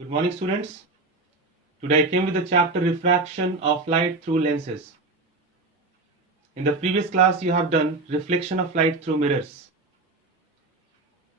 Good morning, students. Today I came with the chapter Refraction of Light Through Lenses. In the previous class, you have done reflection of light through mirrors.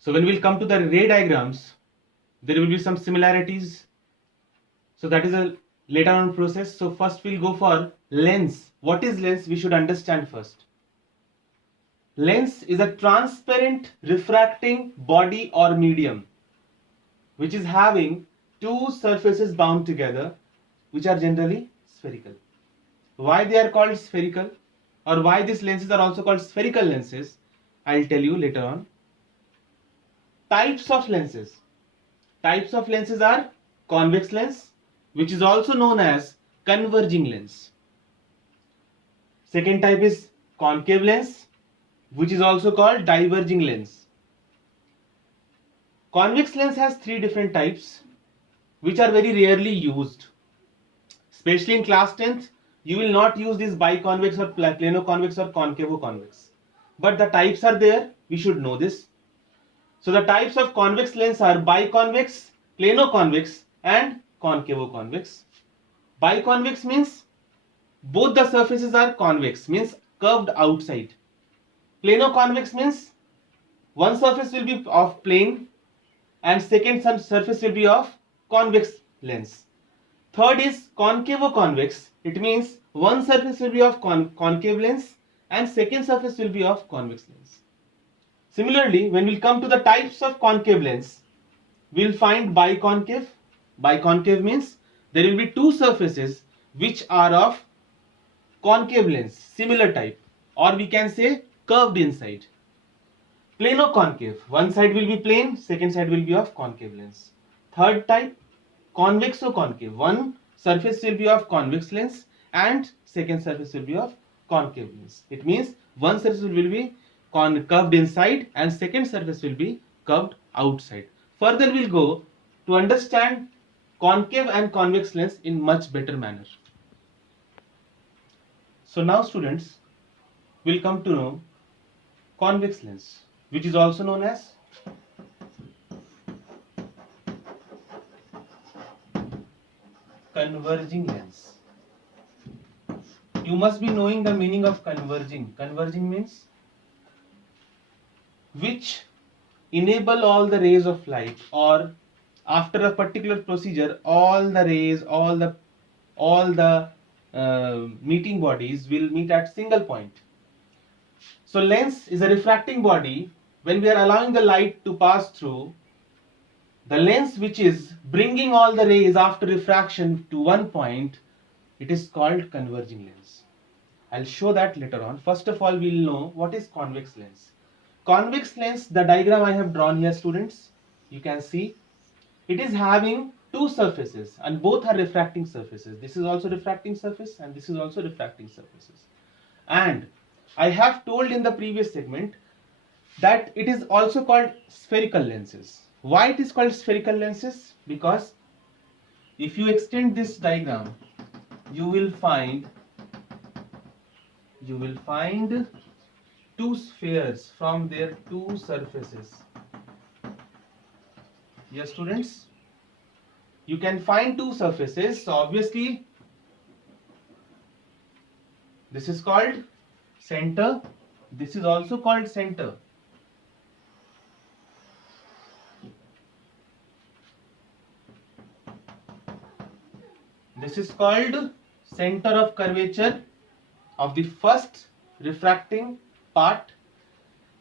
So when we'll come to the ray diagrams, there will be some similarities. So that is a later on process. So first we'll go for lens. What is lens? We should understand first. Lens is a transparent refracting body or medium which is having two surfaces bound together which are generally spherical. Why they are called spherical or why these lenses are also called spherical lenses, I'll tell you later on. Types of lenses. Types of lenses are convex lens, which is also known as converging lens. Second type is concave lens, which is also called diverging lens. Convex lens has three different types, which are very rarely used. Especially in class 10th, you will not use this biconvex or plano-convex or concavo-convex. But the types are there, we should know this. So the types of convex lens are biconvex, plano-convex and concavo-convex. Biconvex means both the surfaces are convex, means curved outside. Plano-convex means one surface will be of plane and second surface will be of convex lens. Third is concavo-convex. It means one surface will be of concave lens and second surface will be of convex lens. Similarly, when we come to the types of concave lens, we will find biconcave. Biconcave means there will be two surfaces which are of concave lens, similar type, or we can say curved inside. Plano-concave, one side will be plane, second side will be of concave lens. Third type, convexo-concave, one surface will be of convex lens and second surface will be of concave lens. It means one surface will be curved inside and second surface will be curved outside. Further we'll go to understand concave and convex lens in much better manner. So now students, we'll come to know convex lens, which is also known as converging lens. You must be knowing the meaning of converging. Converging means which enable all the rays of light, or after a particular procedure all the rays, all the meeting bodies will meet at single point. So lens is a refracting body. When we are allowing the light to pass through, the lens which is bringing all the rays after refraction to one point, it is called converging lens. I'll show that later on. First of all, we'll know what is convex lens. Convex lens, the diagram I have drawn here, students, you can see it is having two surfaces and both are refracting surfaces. This is also refracting surface and this is also refracting surfaces. And I have told in the previous segment that it is also called spherical lenses. Why it is called spherical lenses? Because if you extend this diagram, you will find two spheres from their two surfaces. Yes, students, you can find two surfaces. So obviously this is called center, this is also called center. This is called center of curvature of the first refracting part.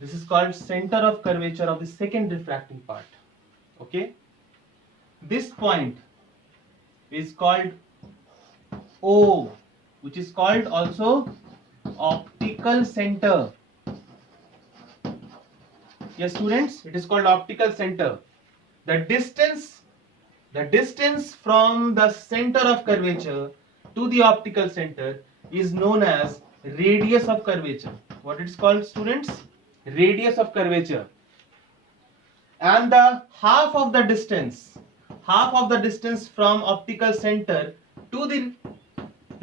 This is called center of curvature of the second refracting part. Okay, this point is called O, which is called also optical center. Yes, students, it is called optical center. The distance from the center of curvature to the optical center is known as radius of curvature. What it's called, students? Radius of curvature. And the half of the distance from optical center to the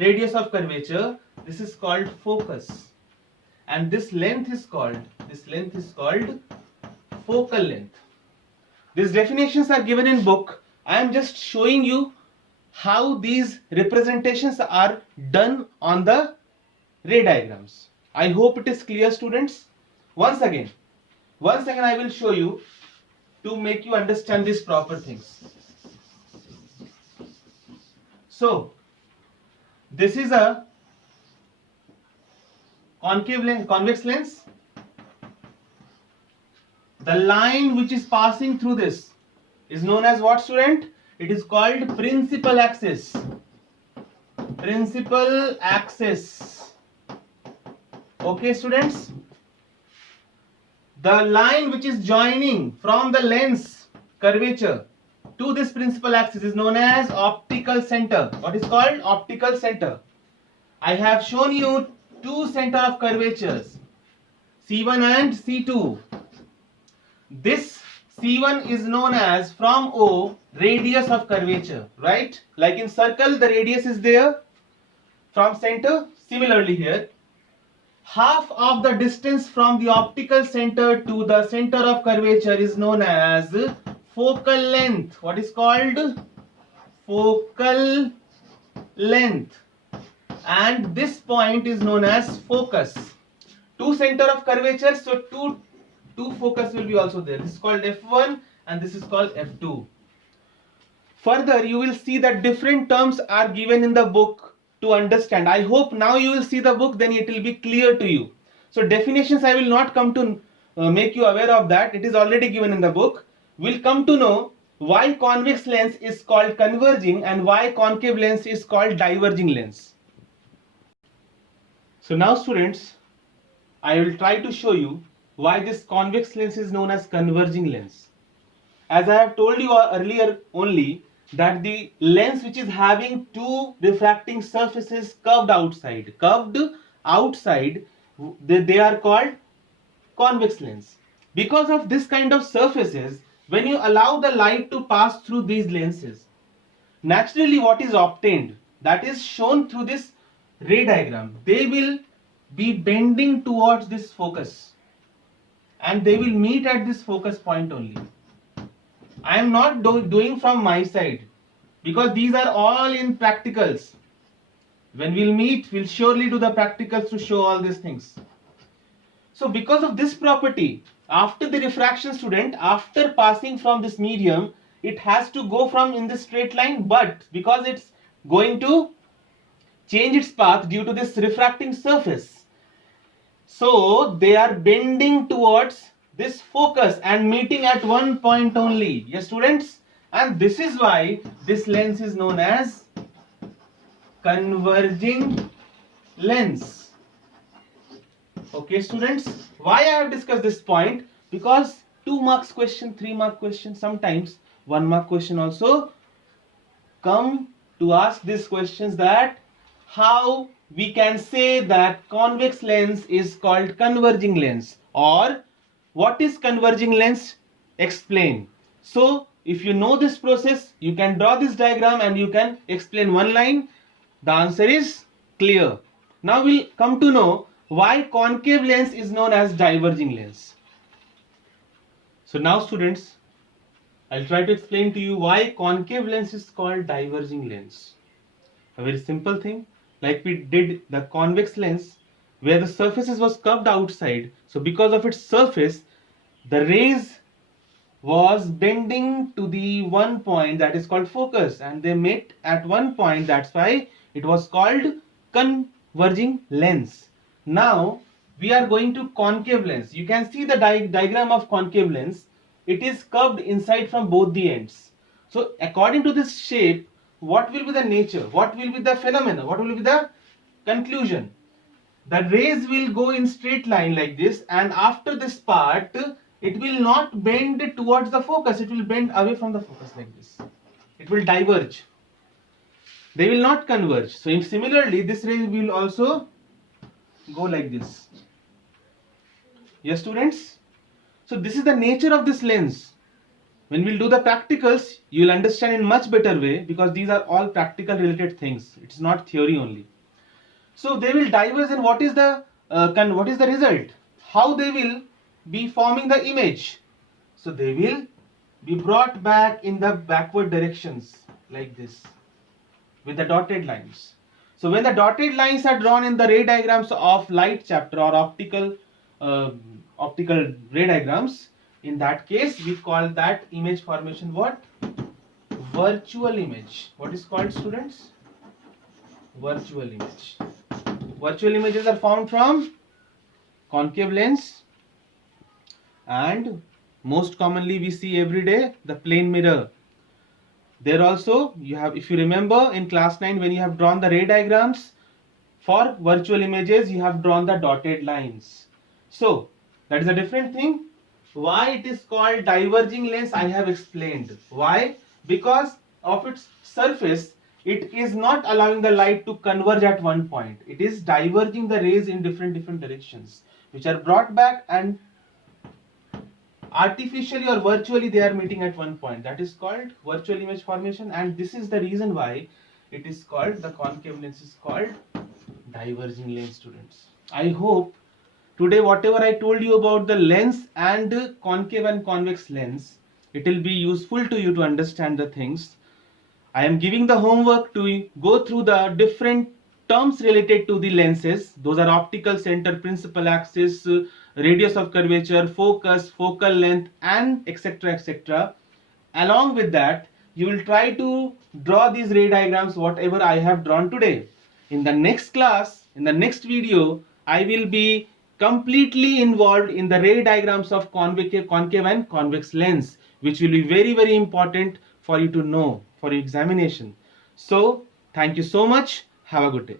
radius of curvature, this is called focus. And this length is called focal length. These definitions are given in book, I am just showing you how these representations are done on the ray diagrams. I hope it is clear, students. Once again I will show you to make you understand these proper things. So this is a convex lens. The line which is passing through this is known as what, student? It is called principal axis. Principal axis. Okay, students. The line which is joining from the lens curvature to this principal axis is known as optical center. What is called? Optical center. I have shown you two center of curvatures, C1 and C2. This C1 is known as from O radius of curvature, right? Like in circle, the radius is there from center. Similarly here, half of the distance from the optical center to the center of curvature is known as focal length. What is called? Focal length. And this point is known as focus. Two center of curvature, so two focus will be also there. This is called F1 and this is called F2. Further, you will see that different terms are given in the book to understand. I hope now you will see the book, then it will be clear to you. So definitions I will not come to make you aware of that. It is already given in the book. We'll come to know why convex lens is called converging and why concave lens is called diverging lens. So now, students, I will try to show you why this convex lens is known as converging lens. As I have told you earlier only, that the lens which is having two refracting surfaces curved outside, they are called convex lens. Because of this kind of surfaces, when you allow the light to pass through these lenses, naturally what is obtained, that is shown through this ray diagram, they will be bending towards this focus and they will meet at this focus point only. I am not doing from my side because these are all in practicals. When we'll meet, we'll surely do the practicals to show all these things. So because of this property, after the refraction, student, after passing from this medium, it has to go from in this straight line, but because it's going to change its path due to this refracting surface, so they are bending towards this focus and meeting at one point only. Yes, students? And this is why this lens is known as converging lens. Okay, students? Why I have discussed this point? Because 2 marks question, 3 mark question, sometimes 1 mark question also come to ask these questions, that how we can say that convex lens is called converging lens, or what is converging lens? Explain. So if you know this process, you can draw this diagram and you can explain one line. The answer is clear. Now we'll come to know why concave lens is known as diverging lens. So now, students, I'll try to explain to you why concave lens is called diverging lens. A very simple thing, like we did the convex lens, where the surfaces was curved outside. So because of its surface, the rays was bending to the one point that is called focus, and they met at one point. That's why it was called converging lens. Now we are going to concave lens. You can see the diagram of concave lens. It is curved inside from both the ends. So according to this shape, what will be the nature? What will be the phenomena? What will be the conclusion? The rays will go in straight line like this, and after this part, it will not bend towards the focus. It will bend away from the focus like this. It will diverge. They will not converge. So similarly, this ray will also go like this. Yes, students? So this is the nature of this lens. When we'll do the practicals, you will understand in much better way, because these are all practical related things. It's not theory only. So they will diverge, and what is the result? How they will be forming the image? So they will be brought back in the backward directions like this with the dotted lines. So when the dotted lines are drawn in the ray diagrams of light chapter or optical ray diagrams, in that case we call that image formation what? Virtual image. What is called, students? Virtual image. Virtual images are found from concave lens, and most commonly we see every day the plane mirror. There also you have, if you remember in class 9 when you have drawn the ray diagrams for virtual images, you have drawn the dotted lines. So that is a different thing. Why it is called diverging lens, I have explained. Why? Because of its surface, it is not allowing the light to converge at one point. It is diverging the rays in different directions, which are brought back, and artificially or virtually they are meeting at one point. That is called virtual image formation, and this is the reason why it is called, the concave lens is called diverging lens, students. I hope today whatever I told you about the lens and concave and convex lens, it will be useful to you to understand the things. I am giving the homework to go through the different terms related to the lenses. Those are optical center, principal axis, radius of curvature, focus, focal length, and etc. etc. Along with that, you will try to draw these ray diagrams whatever I have drawn today. In the next class, in the next video, I will be completely involved in the ray diagrams of concave and convex lens, which will be very important for you to know for your examination. So, thank you so much. Have a good day.